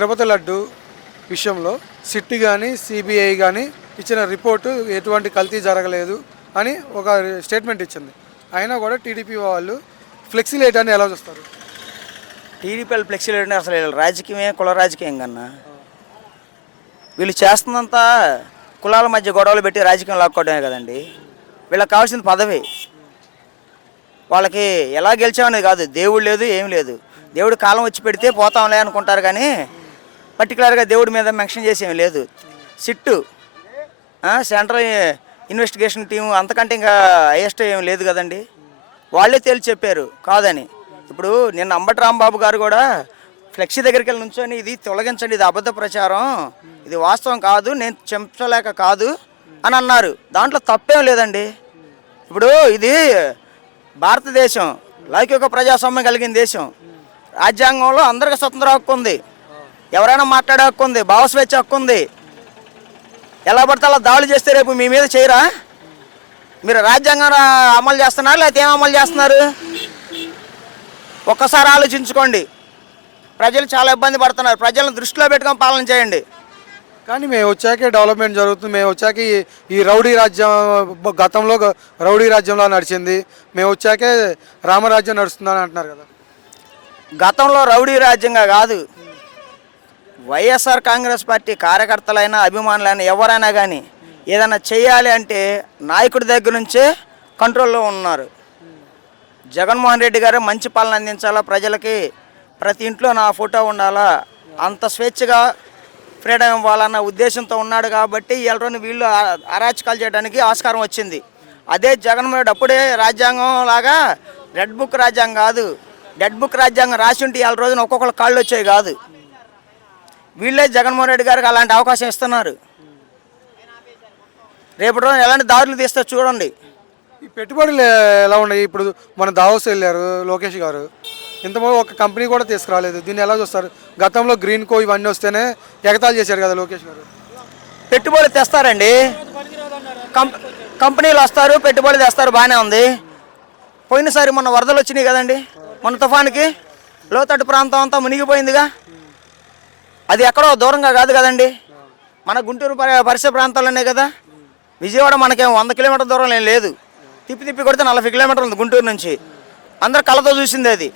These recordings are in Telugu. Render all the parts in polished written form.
తిరుపతి లడ్డు విషయంలో సిట్ కానీ సిబిఐ కానీ ఇచ్చిన రిపోర్టు ఎటువంటి కల్తీ జరగలేదు అని ఒక స్టేట్మెంట్ ఇచ్చింది. అయినా కూడా టీడీపీ వాళ్ళు ఫ్లెక్సీ లేటాన్ని ఎలా చూస్తారు? టీడీపీ ఫ్లెక్సీ లేటంటే అసలు వీళ్ళ రాజకీయమే కుల రాజకీయం కన్నా వీళ్ళు చేస్తున్నంత కులాల మధ్య గొడవలు పెట్టి రాజకీయం లాక్కోవడమే కదండి. వీళ్ళకి కావాల్సింది పదవి. వాళ్ళకి ఎలా గెలిచామనేది కాదు, దేవుడు లేదు ఏం లేదు. దేవుడు కాలం వచ్చి పెడితే పోతాంలే అనుకుంటారు కానీ పర్టికులర్గా దేవుడి మీద మెన్షన్ చేసి ఏమి లేదు. సిట్టు సెంట్రల్ ఇన్వెస్టిగేషన్ టీము అంతకంటే ఇంకా హైయెస్ట్ ఏం లేదు కదండి. వాళ్ళే తేల్చి చెప్పారు కాదని. ఇప్పుడు నిన్న అంబటి రాంబాబు గారు కూడా ఫ్లెక్సీ దగ్గరికి వెళ్ళి నుంచొని ఇది తొలగించండి, ఇది అబద్ధ ప్రచారం, ఇది వాస్తవం కాదు, నేను చెంచలేక కాదు అని అన్నారు. దాంట్లో తప్పేం లేదండి. ఇప్పుడు ఇది భారతదేశం లౌకిక ప్రజాస్వామ్యం కలిగిన దేశం. రాజ్యాంగంలో అందరికీ స్వతంత్ర హక్కు ఉంది, ఎవరైనా మాట్లాడే హక్కు ఉంది, భావస్వేచ్ఛ హక్కు ఉంది. ఎలా పడితే అలా దాడులు చేస్తే రేపు మీ మీద చేయరా? మీరు రాజ్యాంగం అమలు చేస్తున్నారు లేకపోతే ఏం అమలు చేస్తున్నారు? ఒక్కసారి ఆలోచించుకోండి. ప్రజలు చాలా ఇబ్బంది పడుతున్నారు. ప్రజలను దృష్టిలో పెట్టుకొని పాలన చేయండి. కానీ మేము వచ్చాకే డెవలప్మెంట్ జరుగుతుంది, మేము వచ్చాక ఈ రౌడీ రాజ్యం గతంలో రౌడీ రాజ్యంలో నడిచింది, మేము వచ్చాకే రామరాజ్యం నడుస్తుందని అంటున్నారు కదా. గతంలో రౌడీ రాజ్యంగా కాదు, వైఎస్ఆర్ కాంగ్రెస్ పార్టీ కార్యకర్తలైనా అభిమానులైనా ఎవరైనా కానీ ఏదైనా చేయాలి అంటే నాయకుడి దగ్గర నుంచే కంట్రోల్లో ఉన్నారు. జగన్మోహన్ రెడ్డి గారు మంచి పాలన అందించాలా, ప్రజలకి ప్రతి ఇంట్లో నా ఫోటో ఉండాలా, అంత స్వేచ్ఛగా ఫ్రీడమ్ ఇవ్వాలన్న ఉద్దేశంతో ఉన్నాడు కాబట్టి వీళ్ళని వీళ్ళు అరాచకాలు చేయడానికి ఆస్కారం వచ్చింది. అదే జగన్మోహన్ రెడ్డి అప్పుడే రాజ్యాంగం లాగా రెడ్ బుక్ రాజ్యాంగం కాదు, డెడ్ బుక్ రాజ్యాంగం రాసి ఉంటే ఇవాళ రోజున ఒక్కొక్కరు కాళ్ళు వచ్చాయి కాదు. వీళ్ళే జగన్మోహన్ రెడ్డి గారికి అలాంటి అవకాశం ఇస్తున్నారు. రేపటి రోజున ఎలాంటి దారులు తీస్తే చూడండి. ఈ పెట్టుబడులు ఎలా ఉన్నాయి? ఇప్పుడు మన దావోస్ వెళ్ళారు లోకేష్ గారు, ఇంతమంది ఒక కంపెనీ కూడా తీసుకురాలేదు. దీన్ని ఎలా చూస్తారు? గతంలో గ్రీన్ కో ఇవన్నీ వస్తేనే ఎగతాళి చేశారు కదా లోకేష్ గారు. పెట్టుబడులు తెస్తారండి, కంపెనీలు వస్తారు, పెట్టుబడులు తెస్తారు, బాగానే ఉంది. పోయినసారి మొన్న వరదలు వచ్చినాయి కదండి, మొన్న తుఫానికి లోతట్టు ప్రాంతం అంతా మునిగిపోయిందిగా. అది ఎక్కడో దూరంగా కాదు కదండి, మన గుంటూరు పరిసర ప్రాంతాల్లోనే కదా. విజయవాడ మనకేం 100 కిలోమీటర్ల దూరం ఏం లేదు, తిప్పి కొడితే 40 కిలోమీటర్లు ఉంది గుంటూరు నుంచి. అందరు కళ్ళతో చూసింది అది.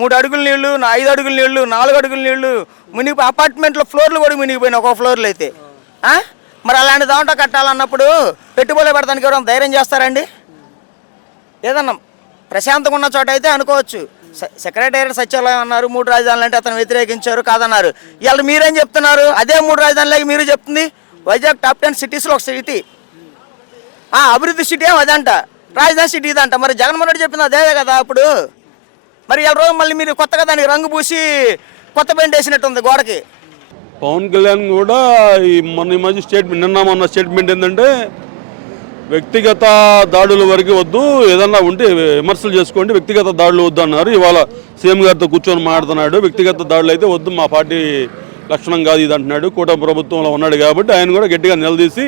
3 అడుగుల నీళ్లు, 5 అడుగుల నీళ్లు, 4 అడుగుల నీళ్లు మునిగిపోయి అపార్ట్మెంట్లో ఫ్లోర్లు కూడా మునిగిపోయినాయి ఒక్కో ఫ్లోర్లు అయితే. మరి అలాంటి దాంట్లో కట్టాలన్నప్పుడు పెట్టుబడులు పెడతానికి ఎవరైనా ధైర్యం చేస్తారండి? ఏదన్నా ప్రశాంతంగా ఉన్న చోట అయితే అనుకోవచ్చు. సెక్రటేరియట్ సచివాలయం అన్నారు, 3 రాజధానులు అంటే అతను వ్యతిరేకించారు, కాదన్నారు. ఇవాళ మీరేం చెప్తున్నారు? అదే 3 రాజధానులకి మీరు చెప్తుంది వైజాగ్ టాప్ 10 సిటీస్లో ఒక సిటీ, అభివృద్ధి సిటీ ఏమో అదంట, రాజధాని సిటీ ఇదంట. మరి జగన్మోహన్ రెడ్డి చెప్పింది అదే కదా. అప్పుడు మరి ఇవాళ రోజు మళ్ళీ మీరు కొత్తగా దానికి రంగు పూసి కొత్త పెయింట్ వేసినట్టుంది గోడకి. పవన్ కళ్యాణ్ కూడా ఈ మధ్య స్టేట్మెంట్, మొన్న స్టేట్మెంట్ ఏంటంటే వ్యక్తిగత దాడుల వరకు వద్దు, ఏదన్నా ఉంటే విమర్శలు చేసుకోండి, వ్యక్తిగత దాడులు వద్దు అన్నారు. ఇవాళ సీఎం గారితో కూర్చొని మాట్లాడుతున్నాడు. వ్యక్తిగత దాడులు అయితే వద్దు, మా పార్టీ లక్షణం కాదు ఇది అంటున్నాడు. కూటమి ప్రభుత్వంలో ఉన్నాడు కాబట్టి ఆయన కూడా గట్టిగా నిలదీసి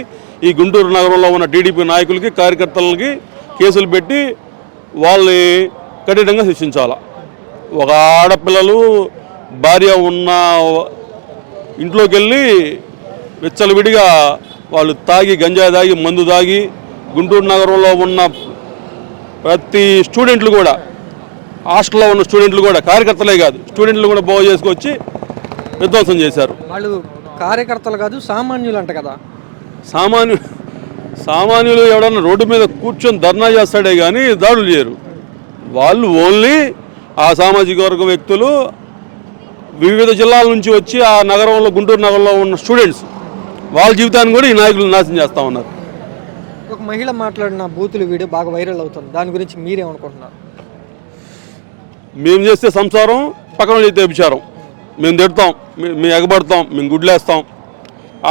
ఈ గుంటూరు నగరంలో ఉన్న టీడీపీ నాయకులకి కార్యకర్తలకి కేసులు పెట్టి వాళ్ళని కఠినంగా శిక్షించాలి. ఒక ఆడపిల్లలు భార్య ఉన్న ఇంట్లోకి వెళ్ళి విచ్చలవిడిగా వాళ్ళు తాగి, గంజాయి తాగి, మందు తాగి గుంటూరు నగరంలో ఉన్న ప్రతి స్టూడెంట్లు కూడా, హాస్టల్లో ఉన్న స్టూడెంట్లు కూడా, కార్యకర్తలే కాదు స్టూడెంట్లు కూడా బాగు చేసుకొచ్చి విధ్వంసం చేశారు. వాళ్ళు కార్యకర్తలు కాదు, సామాన్యులు అంట కదా. సామాన్యులు ఎవడన్నా రోడ్డు మీద కూర్చొని ధర్నా చేస్తాడే కానీ దాడులు చేయరు. వాళ్ళు ఓన్లీ ఆ సామాజిక వర్గం వ్యక్తులు వివిధ జిల్లాల నుంచి వచ్చి ఆ నగరంలో, గుంటూరు నగరంలో ఉన్న స్టూడెంట్స్ వాళ్ళ జీవితాన్ని కూడా ఈ నాయకులు నాశనం చేస్తూ ఉన్నారు. ఒక మహిళ మాట్లాడిన బూతులు వీడియో బాగా వైరల్ అవుతుంది, దాని గురించి మీరేమనుకుంటున్నారు? మేము చేస్తే సంసారం, పక్కన చేస్తే విచారం. మేము తిడతాం, మేము ఎగబడతాం, మేము గుడ్లేస్తాం.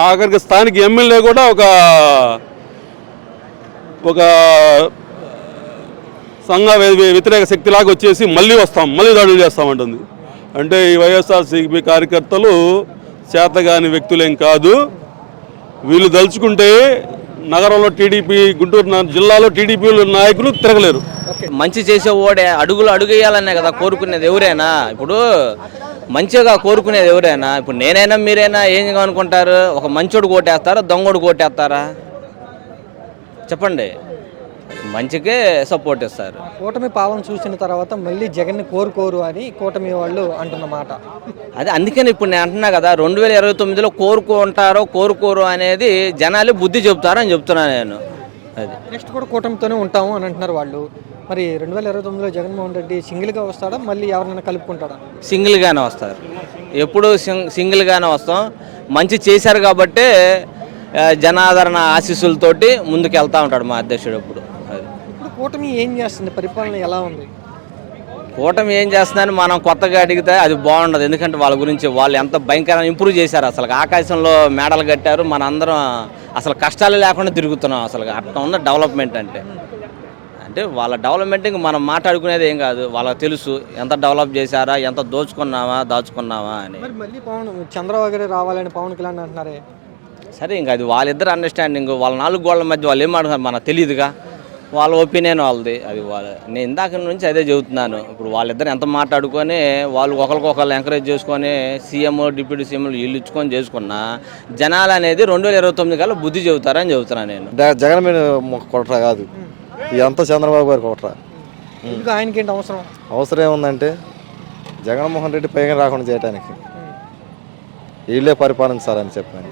ఆఖరికి స్థానిక ఎమ్మెల్యే కూడా ఒక సంఘ వ్యతిరేక శక్తిలాగా వచ్చేసి మళ్ళీ వస్తాం, మళ్ళీ దాడులు చేస్తామంటుంది. అంటే ఈ వైఎస్ఆర్సీపీ కార్యకర్తలు చేతగాని వ్యక్తులేం కాదు. వీళ్ళు దలుచుకుంటే నగరంలో టీడీపీ, గుంటూరు జిల్లాలో టీడీపీ నాయకులు తిరగలేరు. మంచి చేసే ఓడే అడుగులు అడుగేయాలనే కదా కోరుకునేది ఎవరైనా. ఇప్పుడు మంచిగా కోరుకునేది ఎవరైనా. ఇప్పుడు నేనైనా మీరైనా ఏం అనుకుంటారు? ఒక మంచోడు కోటేస్తారా, దొంగోడు కోటేస్తారా? చెప్పండి. మంచికే సపోర్ట్ ఇస్తారు. కూటమి పాలన చూసిన తర్వాత మళ్ళీ జగన్ని కోరుకోరు అని కూటమి వాళ్ళు అంటున్నమాట. అదే అందుకని ఇప్పుడు నేను అంటున్నా కదా, 2029లో కోరుకుంటారో కోరుకోరు అనేది జనాలు బుద్ధి చెబుతారని చెప్తున్నాను నేను. అది నెక్స్ట్ కూడా కూటమితోనే ఉంటాము అని అంటున్నారు వాళ్ళు. మరి 2029లో జగన్మోహన్ రెడ్డి సింగిల్గా వస్తాడా, మళ్ళీ ఎవరినైనా కలుపుకుంటాడా? సింగిల్గానే వస్తారు. ఎప్పుడు సింగిల్గానే వస్తాం. మంచి చేశారు కాబట్టే జనాదరణ ఆశీస్సులతోటి ముందుకు వెళ్తూ ఉంటాడు మా అధ్యక్షుడు. ఇప్పుడు అది ఇప్పుడు కూటమి ఏం చేస్తుంది? పరిపాలన ఎలా ఉంది? కూటమి ఏం చేస్తుందని మనం కొత్తగా అడిగితే అది బాగుండదు. ఎందుకంటే వాళ్ళ గురించి వాళ్ళు ఎంత భయంకరంగా ఇంప్రూవ్ చేశారు. అసలు ఆకాశంలో మేడలు కట్టారు. మన అందరం అసలు కష్టాలు లేకుండా తిరుగుతున్నాం. అసలు అట్లా ఉన్న డెవలప్మెంట్ అంటే వాళ్ళ డెవలప్మెంట్ ఇంక మనం మాట్లాడుకునేది ఏం కాదు. వాళ్ళకి తెలుసు ఎంత డెవలప్ చేశారా, ఎంత దాచుకున్నావా అని. మరి మళ్ళీ చంద్రబాబు గారు రావాలని పవన్ కళ్యాణ్ అంటున్నారే. సరే ఇంకా అది వాళ్ళిద్దరు అండర్స్టాండింగ్. వాళ్ళ 4 గోళ్ల మధ్య వాళ్ళు ఏం మాట్లాడుతున్నారు మనకు తెలియదుగా. వాళ్ళ ఒపీనియన్ వాళ్ళది. అది నేను ఇందాక నుంచి అదే చెబుతున్నాను. ఇప్పుడు వాళ్ళిద్దరు ఎంత మాట్లాడుకొని వాళ్ళు ఒకరికొకరు ఎంకరేజ్ చేసుకొని సీఎం డిప్యూటీ సీఎంలు వీళ్ళు ఇచ్చుకొని చేసుకున్నా జనాలు అనేది 2029 కల్లా బుద్ధి చెబుతారని చెబుతున్నాను నేను. జగన్ మీద కొట్రా కాదు, ఇదంతా చంద్రబాబు గారు కొట్రా. ఇంకా ఆయనకేంటి అవసరం ఏముందంటే జగన్మోహన్ రెడ్డి పైగా రాకుండా చేయడానికి వీళ్ళే పరిపాలించాలని చెప్పాను.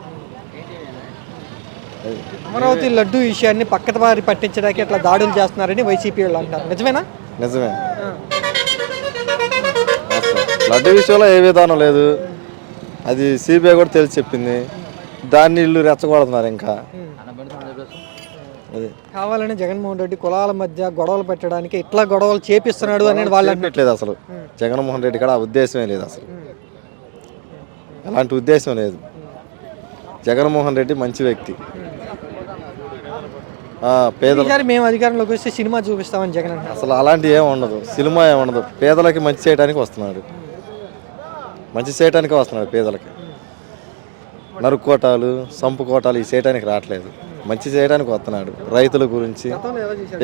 అమరావతి లడ్డు విషయాన్ని పక్కదారి పట్టించడానికి ఇట్లా దాడులు చేస్తున్నారని వైసీపీ వాళ్ళు అంటారు. నిజమేనా? నిజమే. లడ్డు విషయంలో ఏ విధానం లేదు. అది సిబిఐ కూడా తెలిసి చెప్పింది. దాన్ని ఇల్లు రెచ్చగొడుతున్నారు. ఇంకా కావాలని జగన్మోహన్ రెడ్డి కులాల మధ్య గొడవలు పెట్టడానికి ఇట్లా గొడవలు చేపిస్తున్నాడు అనేది వాళ్ళు అంటట్లేదు. అసలు జగన్మోహన్ రెడ్డి కూడా ఆ ఉద్దేశమే లేదు. అసలు అలాంటి ఉద్దేశం లేదు. జగన్మోహన్ రెడ్డి మంచి వ్యక్తి. పేదలు మేము అధికారంలోకి వస్తే సినిమా చూపిస్తామని జగన్ అంటారు. అసలు అలాంటివి ఏమి ఉండదు. సినిమా ఏమి ఉండదు. పేదలకి మంచి చేయడానికి వస్తున్నాడు. మంచి చేయడానికి వస్తున్నాడు. పేదలకి నరుక్కోటాలు, సంపుకోటాలు ఇవి చేయడానికి రావట్లేదు. మంచి చేయడానికి వస్తున్నాడు. రైతుల గురించి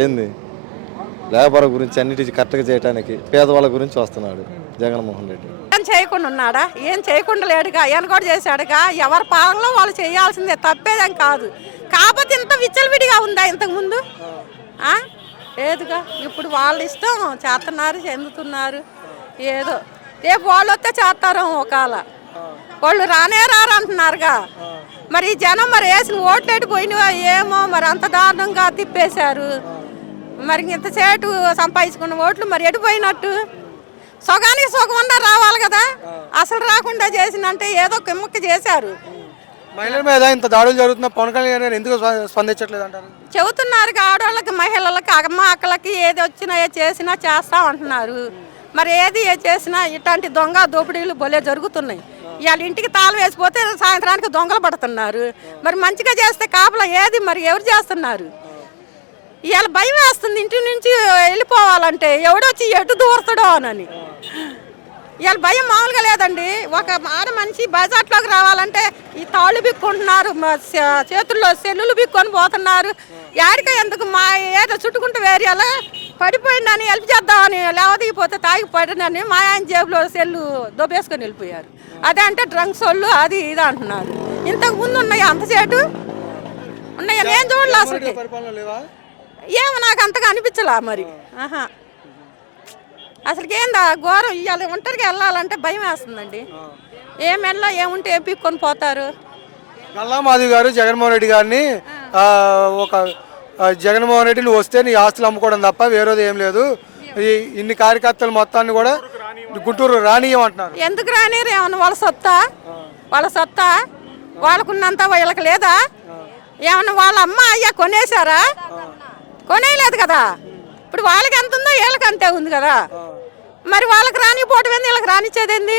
ఏంది, లేబర్ గురించి అన్నిటి కరెక్ట్గా చేయడానికి పేదవాళ్ళ గురించి వస్తున్నాడు జగన్మోహన్ రెడ్డి. ఏం చేయకుండా ఉన్నాడా? ఏం చేయకుండా లేడుగా. ఆయన కూడా చేశాడుగా. ఎవరి పాలనలో వాళ్ళు చేయాల్సిందే, తప్పేదేం కాదు. కాకపోతే ఇంత విచ్చలవిడిగా ఉందా ఇంతకుముందు? లేదుగా. ఇప్పుడు వాళ్ళ ఇష్టం చేస్తున్నారు, చెందుతున్నారు. ఏదో రేపు వాళ్ళు వస్తే చేస్తారు. ఒకవేళ వాళ్ళు రానే రారంటున్నారుగా. మరి జనం మరి వేసిన ఓట్లేటు పోయినవా ఏమో, మరి అంత దారుణంగా తిప్పేశారు. మరి ఇంతసేటు సంపాదించుకున్న ఓట్లు మరి ఎడిపోయినట్టు. సగానికి సగం అన్నా రావాలి కదా. అసలు రాకుండా చేసినంటే ఏదో కిమ్మక్కి చేశారు. మహిళల మీద ఇంత దాడులు జరుగుతున్న పవన్ కళ్యాణ్ ఎందుకు స్పందించట్లేదు అంటారు? చెబుతున్నారు ఆడవాళ్ళకి, మహిళలకి, అమ్మ అక్కలకి ఏది వచ్చినా ఏ చేసినా చేస్తాం అంటున్నారు. మరి ఏది ఏ చేసినా ఇట్లాంటి దొంగ దోపిడీలు భలే జరుగుతున్నాయి. ఇవాళ ఇంటికి తాళం వేసిపోతే సాయంత్రానికి దొంగలు పడుతున్నారు. మరి మంచిగా చేస్తే కాపలా ఏది మరి ఎవరు చేస్తున్నారు? ఇవాళ భయం వేస్తుంది ఇంటి నుంచి వెళ్ళిపోవాలంటే, ఎవడొచ్చి ఎటు దూరతాడో అని. ఇవాళ భయం మామూలుగా లేదండి. ఒక ఆడ మనిషి బజార్లోకి రావాలంటే ఈ తాళ్ళు బిక్కుంటున్నారు, చేతుల్లో సెల్లులు బిక్కొని పోతున్నారు. యాడిక ఎందుకు మా ఏదో చుట్టుకుంటూ వేరేలా పడిపోయిందని హెల్ప్ చేద్దామని లేవదిగిపోతే తాగి పడినని మా ఆయన జేబులో సెల్లు దొబ్బేసుకొని వెళ్ళిపోయారు. అదే అంటే డ్రంక్స్ వాళ్ళు అది ఇది అంటున్నారు. ఇంతకు ముందు ఉన్నాయి అంతసేటు ఉన్నాయా? నేను చూడలే అసలు. ఏమో నాకు అంతగా అనిపించలా మరి. అసలుకి ఏందా ఘోరం. ఇవాళ ఒంటరికి వెళ్ళాలంటే భయం వేస్తుందండి. ఏం వెళ్ళా ఏముంటే ఏం పిక్కొని పోతారు. గల్లా మాధవి గారు జగన్మోహన్ రెడ్డి గారిని జగన్మోహన్ రెడ్డి నువ్వు వస్తే నీ ఆస్తులు అమ్ముకోవడం తప్ప వేరేది ఏం లేదు, ఇన్ని కార్యకర్తలు మొత్తాన్ని కూడా గుంటూరు రానియం అంటున్నారు. ఎందుకు రానియరు? ఏమన్నా వాళ్ళ సొత్తా వాళ్ళకున్నంత వీళ్ళకి లేదా? ఏమన్నా వాళ్ళ అమ్మ అయ్యా కొనేసారా? కొనేయలేదు కదా. ఇప్పుడు వాళ్ళకి ఎంత ఉందో వీళ్ళకి అంతే ఉంది కదా. మరి వాళ్ళకి రానిపోవటం ఏంది, వీళ్ళకి రానిచ్చేదేంది?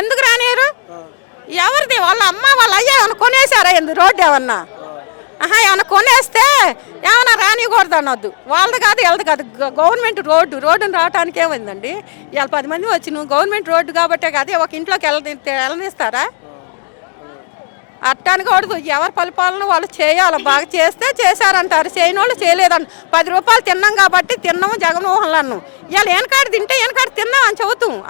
ఎందుకు రానియరు? ఎవరిది? వాళ్ళ అమ్మ వాళ్ళ అయ్యా ఏమన్నా కొనేసారా? ఎందుకు రోడ్డు ఏమన్నా ఏమన్నా కొనేస్తే ఏమన్నా రానికూడదు అనొద్దు. వాళ్ళది కాదు వీళ్ళది కాదు. గవర్నమెంట్ రోడ్డును రావడానికి ఏమైందండి? ఇవాళ 10 మంది వచ్చి నువ్వు గవర్నమెంట్ రోడ్డు కాబట్టే కాదు ఒక ఇంట్లోకి వెళ్ళనిస్తారా? అట్ట అనకూడదు. ఎవరి పరిపాలన వాళ్ళు చేయాలి. బాగా చేస్తే చేశారంటారు, చేయని వాళ్ళు చేయలేదంట. 10 రూపాయలు తిన్నాం కాబట్టి తిన్నాము జగన్మోహన్ అన్ను. ఇవాళ వెనకాడి తింటే వెనకాడి తిన్నాం అని చెబుతాం.